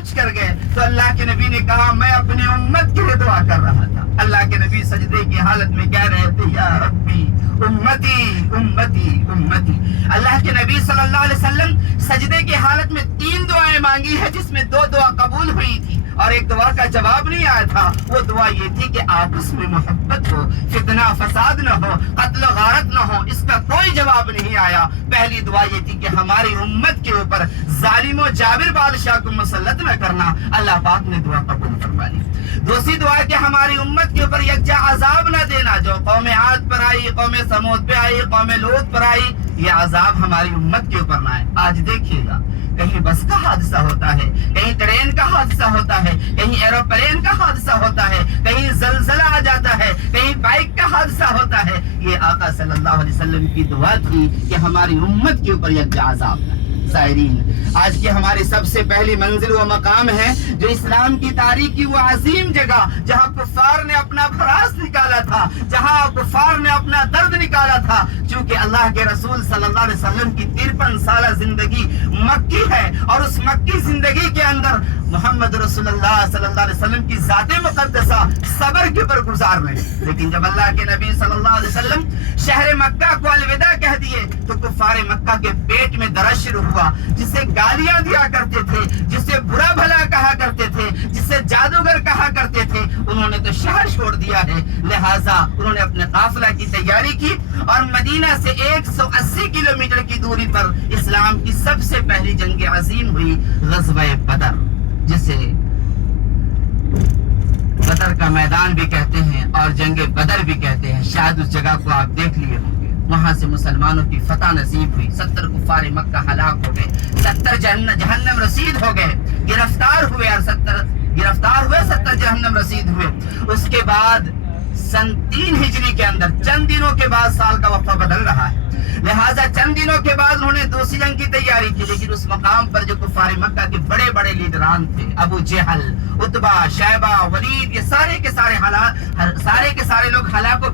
کچھ کر گئے تو اللہ کے نبی نے کہا میں اپنی امت کے لیے دعا کر رہا تھا. اللہ کے نبی سجدے کی حالت میں کہہ رہے تھے یا ربی امتی امتی امتی. اللہ کے نبی صلی اللہ علیہ وسلم سجدے کی حالت میں 3 دعائیں مانگی ہے جس میں 2 دعا قبول ہوئی تھی اور ایک دعا کا جواب نہیں آیا تھا. وہ دعا یہ تھی کہ آپس میں محبت ہو, فتنہ فساد نہ ہو, قتل و غارت نہ ہو. اس کا کوئی جواب نہیں آیا. پہلی دعا یہ تھی کہ ہماری امت کے اوپر ظالم و جابر بادشاہ کو مسلط نہ کرنا. اللہ پاک نے دعا قبول فرما لی. دوسری دعا کہ ہماری امت کے اوپر یکجا عذاب نہ دینا. جو قوم عاد پر آئی, قوم سمود پہ آئی, قوم لوط پر آئی, یہ عذاب ہماری امت کے اوپر نہ آئے. آج دیکھیے گا کہیں بس کا حادثہ ہوتا ہے, کہیں ٹرین کا حادثہ ہوتا ہے, کہیں ایروپلین کا حادثہ ہوتا ہے, کہیں زلزلہ آ جاتا ہے, کہیں بائک کا حادثہ ہوتا ہے. یہ آقا صلی اللہ علیہ وسلم کی دعا تھی کہ ہماری امت کے اوپر یکجا عذاب نہ. زائرین, آج کی ہماری سب سے پہلی منزل و مقام ہے جو اسلام کی تاریخ کی وہ عظیم جگہ جہاں کفار نے اپنا فراز نکالا تھا, جہاں کفار نے اپنا درد نکالا تھا. چونکہ اللہ کے رسول صلی اللہ علیہ وسلم کی 53 سالہ زندگی مکی ہے اور اس مکی زندگی کے اندر محمد رسول اللہ صلی اللہ علیہ وسلم کی ذات مقدسہ صبر کے پر گزار رہے. لیکن جب اللہ کے نبی صلی اللہ علیہ وسلم شہر مکہ کو الوداع کہہ دیے تو کفار مکہ کے پیٹ میں درد شروع ہوا. جسے گالیاں دیا کرتے تھے, جسے برا بھلا کہا کرتے تھے, جسے جادوگر کہا کرتے تھے, انہوں نے تو شہر چھوڑ دیا ہے. لہٰذا انہوں نے اپنے قافلہ کی تیاری کی اور مدینہ سے 180 کلومیٹر کی دوری پر اسلام کی سب سے پہلی جنگ عظیم ہوئی, غزوہ بدر, جسے بدر کا میدان بھی کہتے ہیں اور جنگ بدر بھی کہتے ہیں. شاید اس جگہ کو آپ دیکھ لیے ہوں گے. وہاں سے مسلمانوں کی فتح نصیب ہوئی. 70 کفار مکہ ہلاک ہو گئے, 70 جہنم رسید ہو گئے, گرفتار ہوئے اور 70 جہنم رسید ہوئے. اس کے بعد سن 3 ہجری کے اندر چند دنوں کے بعد سال کا وقفہ بدل رہا ہے. لہٰذا چند دنوں کے بعد انہوں نے دوسری جنگ کی تیاری کی. لیکن اس مقام پر جو کفار مکہ کے بڑے بڑے لیڈران تھے, ابو جہل, عتبہ, شیبہ, ولید, یہ سارے کے سارے لوگ ہلاک